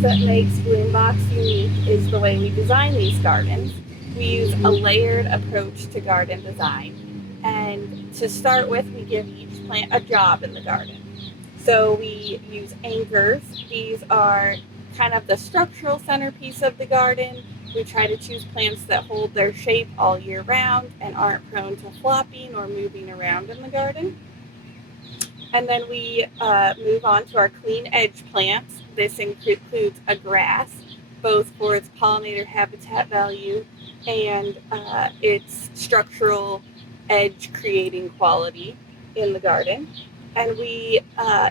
things that makes Bloombox unique is the way we design these gardens. We use a layered approach to garden design. And to start with, we give each plant a job in the garden. So we use anchors. These are kind of the structural centerpiece of the garden. We try to choose plants that hold their shape all year round and aren't prone to flopping or moving around in the garden. And then we move on to our clean edge plants. This includes a grass, both for its pollinator habitat value and its structural edge creating quality in the garden. And we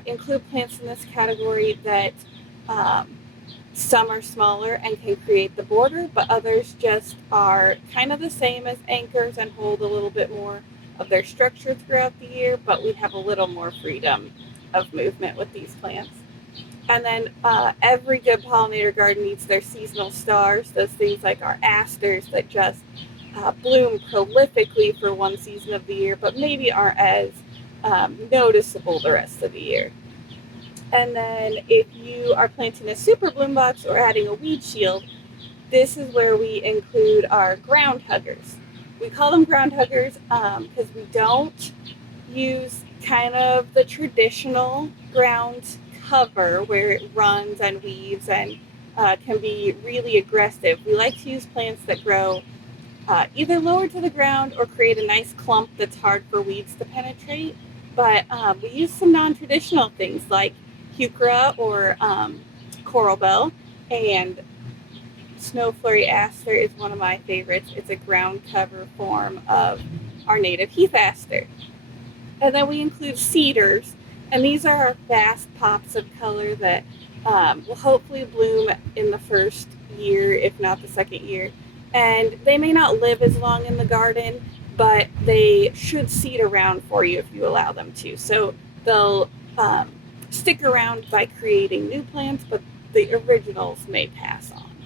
include plants in this category that um, some are smaller and can create the border, but others just are kind of the same as anchors and hold a little bit more of their structure throughout the year, but we have a little more freedom of movement with these plants. And then every good pollinator garden needs their seasonal stars, those things like our asters that just bloom prolifically for one season of the year, but maybe aren't as noticeable the rest of the year. And then if you are planting a super bloom box or adding a weed shield, this is where we include our ground huggers. We call them ground huggers because we don't use kind of the traditional ground cover where it runs and weaves and can be really aggressive. We like to use plants that grow either lower to the ground or create a nice clump that's hard for weeds to penetrate. But we use some non-traditional things like heuchera or coral bell, and snow flurry aster is one of my favorites. It's a ground cover form of our native heath aster. And then we include cedars, and these are our fast pops of color that will hopefully bloom in the first year, if not the second year. And they may not live as long in the garden, but they should seed around for you if you allow them to. So they'll stick around by creating new plants, but the originals may pass on.